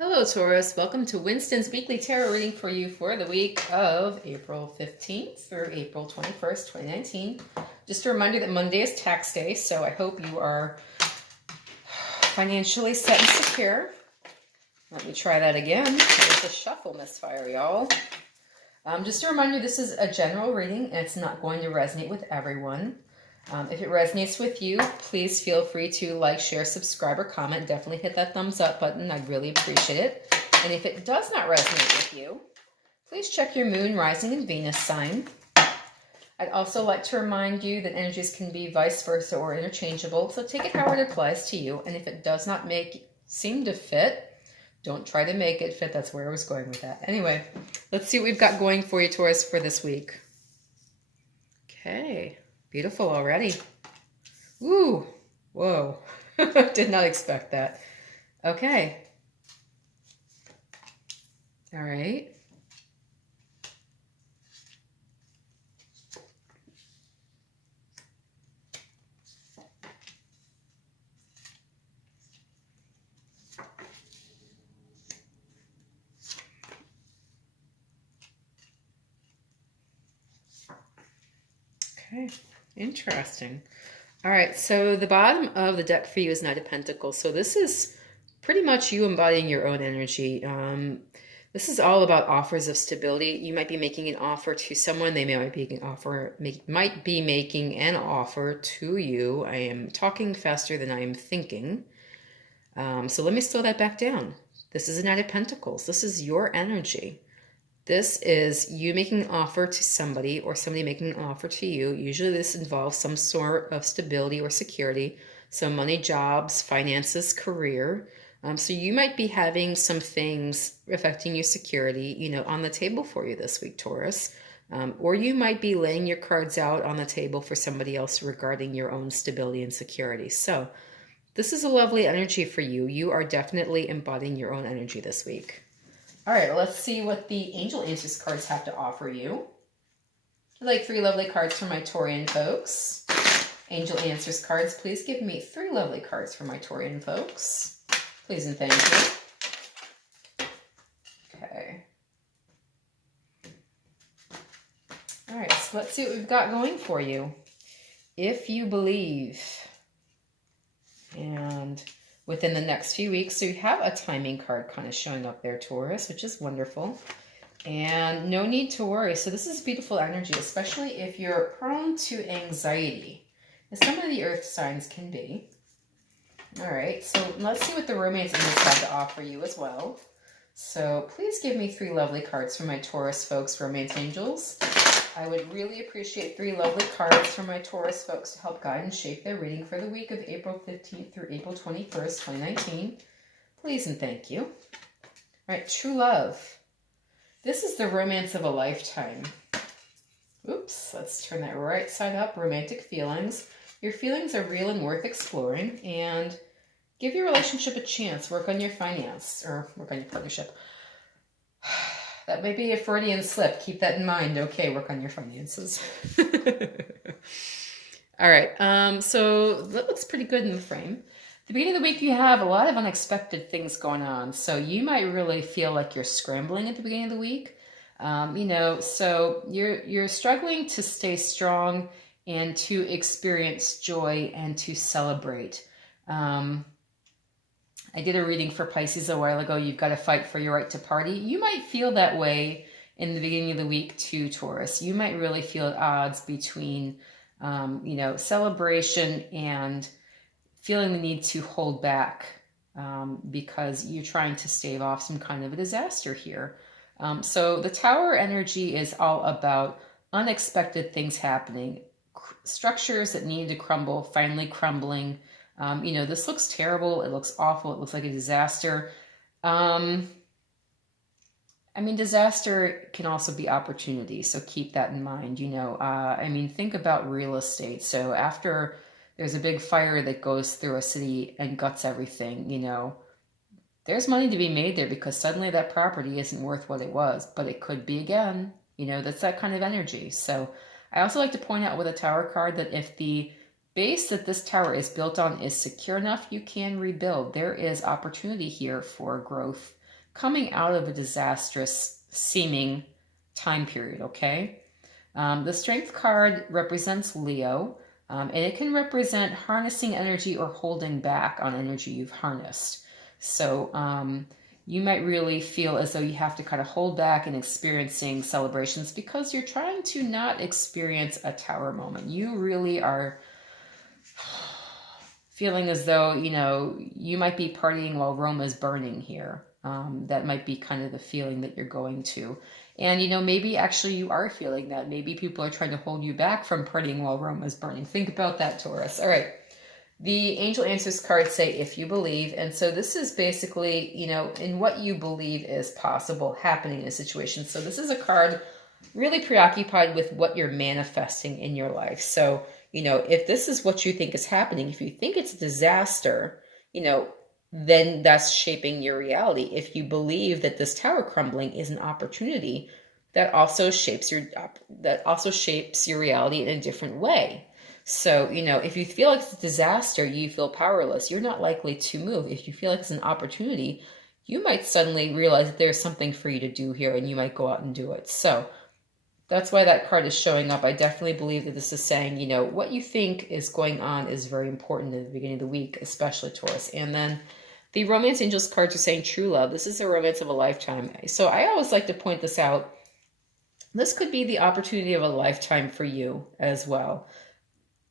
Hello, Taurus. Welcome to Winston's weekly tarot reading for you for the week of April 15th through April 21st, 2019. Just a reminder that Monday is tax day, so I hope you are financially set and secure. Let me try that again. There's a shuffle misfire, y'all. Just a reminder, this is a general reading, and it's not going to resonate with everyone. If it resonates with you, please feel free to like, share, subscribe, or comment. Definitely hit that thumbs up button. I'd really appreciate it. And if it does not resonate with you, please check your moon, rising, and Venus sign. I'd also like to remind you that energies can be vice versa or interchangeable, so take it how it applies to you. And if it does not seem to fit, don't try to make it fit. That's where I was going with that. Anyway, let's see what we've got going for you, Taurus, for this week. Okay. Beautiful already. Ooh, whoa. Did not expect that. Okay. All right. Okay. Interesting. All right, so the bottom of the deck for you is Knight of Pentacles. So this is pretty much you embodying your own energy. This is all about offers of stability. You might be making an offer to someone. They might be making an offer to you. I am talking faster than I am thinking. So let me slow that back down. This is a Knight of Pentacles. This is your energy. This is you making an offer to somebody or somebody making an offer to you. Usually this involves some sort of stability or security. So money, jobs, finances, career. So you might be having some things affecting your security, on the table for you this week, Taurus. Or you might be laying your cards out on the table for somebody else regarding your own stability and security. So this is a lovely energy for you. You are definitely embodying your own energy this week. All right, let's see what the Angel Answers cards have to offer you. I'd like 3 lovely cards for my Taurian folks. Angel Answers cards, please give me 3 lovely cards for my Taurian folks. Please and thank you. Okay. All right, so let's see what we've got going for you. If you believe, and within the next few weeks. So you have a timing card kind of showing up there, Taurus, which is wonderful. And no need to worry. So this is beautiful energy, especially if you're prone to anxiety, as some of the earth signs can be. All right, so let's see what the romance angels have to offer you as well. So please give me 3 lovely cards for my Taurus folks, romance angels. I would really appreciate 3 lovely cards for my Taurus folks to help guide and shape their reading for the week of April 15th through April 21st, 2019. Please and thank you. All right, true love. This is the romance of a lifetime. Oops, let's turn that right side up. Romantic feelings. Your feelings are real and worth exploring, and give your relationship a chance. Work on your finance, or work on your partnership. That may be a Freudian slip. Keep that in mind. Okay, work on your finances. All right, so that looks pretty good in the frame. At the beginning of the week, you have a lot of unexpected things going on. So you might really feel like you're scrambling at the beginning of the week. So you're struggling to stay strong and to experience joy and to celebrate. I did a reading for Pisces a while ago. You've got to fight for your right to party. You might feel that way in the beginning of the week too, Taurus. You might really feel at odds between, celebration and feeling the need to hold back because you're trying to stave off some kind of a disaster here. So the Tower energy is all about unexpected things happening, structures that needed to crumble, finally crumbling. This looks terrible. It looks awful. It looks like a disaster. Disaster can also be opportunity. So keep that in mind. Think about real estate. So after there's a big fire that goes through a city and guts everything, there's money to be made there because suddenly that property isn't worth what it was, but it could be again. That's that kind of energy. So I also like to point out with a Tower card that if the base that this tower is built on is secure enough, you can rebuild. There is opportunity here for growth coming out of a disastrous seeming time period, okay? The Strength card represents Leo, and it can represent harnessing energy or holding back on energy you've harnessed. So you might really feel as though you have to kind of hold back in experiencing celebrations because you're trying to not experience a tower moment. You really are feeling as though, you might be partying while Rome is burning here. That might be kind of the feeling that you're going to. And, maybe actually you are feeling that. Maybe people are trying to hold you back from partying while Rome is burning. Think about that, Taurus. All right. The Angel Answers cards say, if you believe. And so this is basically, in what you believe is possible happening in a situation. So this is a card really preoccupied with what you're manifesting in your life. So, if this is what you think is happening, if you think it's a disaster, then that's shaping your reality. If you believe that this tower crumbling is an opportunity, that also shapes your reality in a different way. So, if you feel like it's a disaster, you feel powerless, you're not likely to move. If you feel like it's an opportunity, you might suddenly realize that there's something for you to do here and you might go out and do it. So that's why that card is showing up. I definitely believe that this is saying, what you think is going on is very important in the beginning of the week, especially Taurus. And then the Romance Angels cards are saying true love. This is a romance of a lifetime. So I always like to point this out. This could be the opportunity of a lifetime for you as well.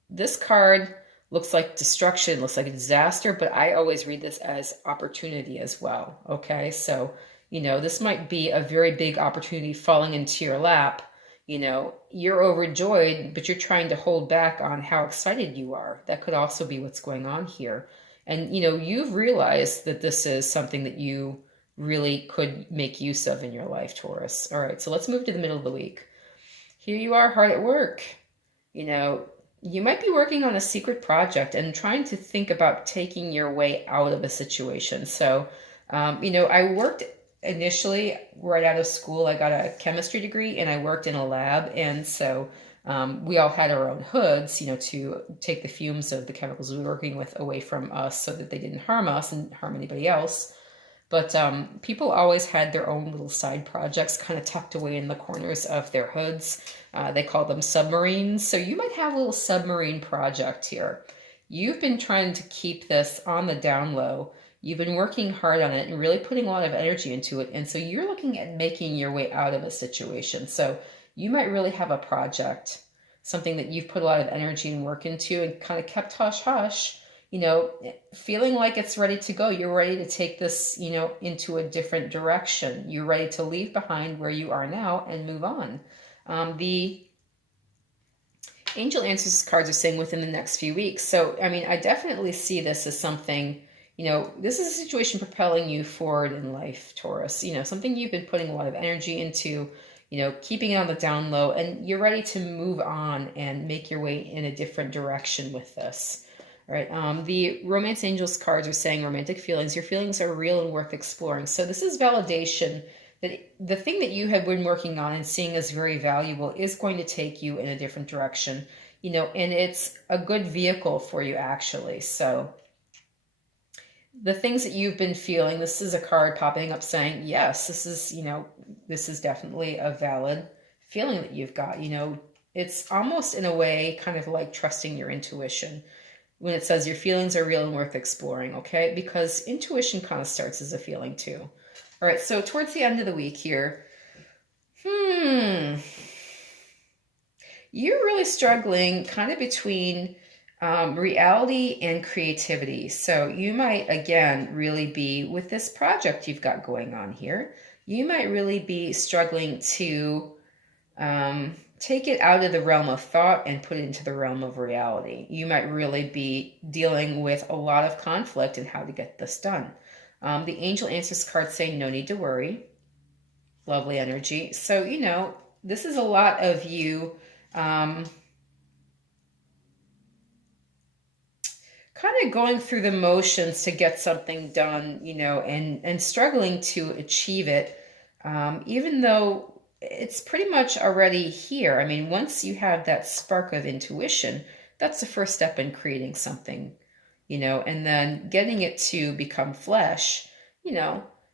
This card looks like destruction, looks like a disaster, but I always read this as opportunity as well. Okay, so, this might be a very big opportunity falling into your lap. You're overjoyed, but you're trying to hold back on how excited you are. That could also be what's going on here. And, you've realized that this is something that you really could make use of in your life, Taurus. All right, so let's move to the middle of the week. Here you are, hard at work. You might be working on a secret project and trying to think about taking your way out of a situation. So, I worked initially right out of school. I got a chemistry degree and I worked in a lab. And so we all had our own hoods, to take the fumes of the chemicals we were working with away from us so that they didn't harm us and harm anybody else. But people always had their own little side projects kind of tucked away in the corners of their hoods. They call them submarines. So you might have a little submarine project here. You've been trying to keep this on the down low. You've been working hard on it and really putting a lot of energy into it. And so you're looking at making your way out of a situation. So you might really have a project, something that you've put a lot of energy and work into and kind of kept hush-hush, feeling like it's ready to go. You're ready to take this, into a different direction. You're ready to leave behind where you are now and move on. The Angel Answers cards are saying within the next few weeks. So, I definitely see this as something, this is a situation propelling you forward in life, Taurus. Something you've been putting a lot of energy into, keeping it on the down low, and you're ready to move on and make your way in a different direction with this. All right. The Romance Angels cards are saying romantic feelings. Your feelings are real and worth exploring. So this is validation that the thing that you have been working on and seeing as very valuable is going to take you in a different direction, and it's a good vehicle for you actually. So the things that you've been feeling, this is a card popping up saying, yes, this is definitely a valid feeling that you've got. It's almost in a way kind of like trusting your intuition when it says your feelings are real and worth exploring, okay? Because intuition kind of starts as a feeling too. All right, so towards the end of the week here, you're really struggling kind of between reality and creativity. So you might, again, really be with this project you've got going on here. You might really be struggling to take it out of the realm of thought and put it into the realm of reality. You might really be dealing with a lot of conflict in how to get this done. The Angel Answers card saying no need to worry. Lovely energy. So, this is a lot of you kind of going through the motions to get something done, and struggling to achieve it, even though it's pretty much already here. Once you have that spark of intuition, that's the first step in creating something, and then getting it to become flesh,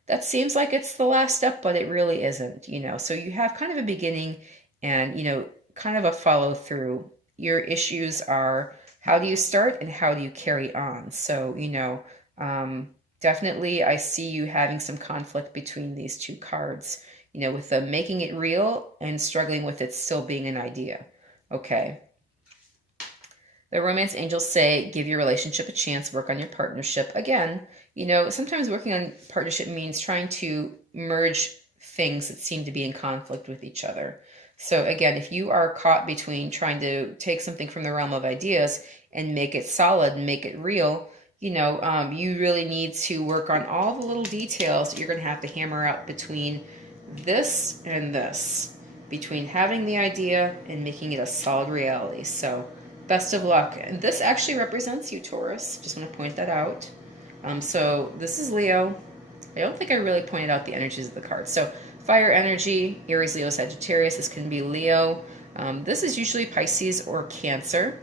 that seems like it's the last step, but it really isn't, So you have kind of a beginning and, kind of a follow through. Your issues are how do you start and how do you carry on? So, definitely I see you having some conflict between these two cards, with the making it real and struggling with it still being an idea. Okay. The romance angels say, give your relationship a chance, work on your partnership. Again, sometimes working on partnership means trying to merge things that seem to be in conflict with each other. So again, if you are caught between trying to take something from the realm of ideas and make it solid and make it real, you really need to work on all the little details that you're going to have to hammer out between this and this, between having the idea and making it a solid reality. So best of luck. And this actually represents you, Taurus. Just want to point that out. So this is Leo. I don't think I really pointed out the energies of the cards. So fire energy, Aries, Leo, Sagittarius. This can be Leo. This is usually Pisces or Cancer.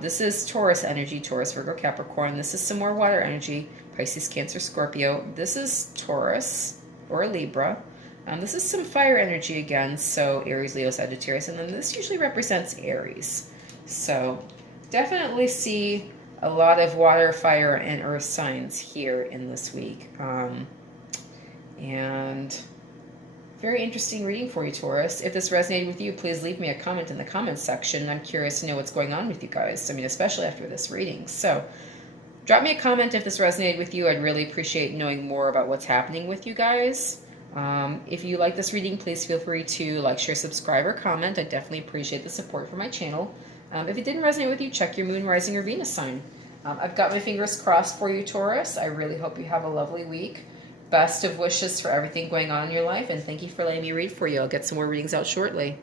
This is Taurus energy, Taurus, Virgo, Capricorn. This is some more water energy, Pisces, Cancer, Scorpio. This is Taurus or Libra. This is some fire energy again, so Aries, Leo, Sagittarius. And then this usually represents Aries. So definitely see a lot of water, fire, and earth signs here in this week. And very interesting reading for you, Taurus. If this resonated with you, please leave me a comment in the comments section. I'm curious to know what's going on with you guys. I mean, especially after this reading. So drop me a comment if this resonated with you. I'd really appreciate knowing more about what's happening with you guys. If you like this reading, please feel free to like, share, subscribe, or comment. I definitely appreciate the support for my channel. If it didn't resonate with you, check your moon, rising, or Venus sign. I've got my fingers crossed for you, Taurus. I really hope you have a lovely week. Best of wishes for everything going on in your life, and thank you for letting me read for you. I'll get some more readings out shortly.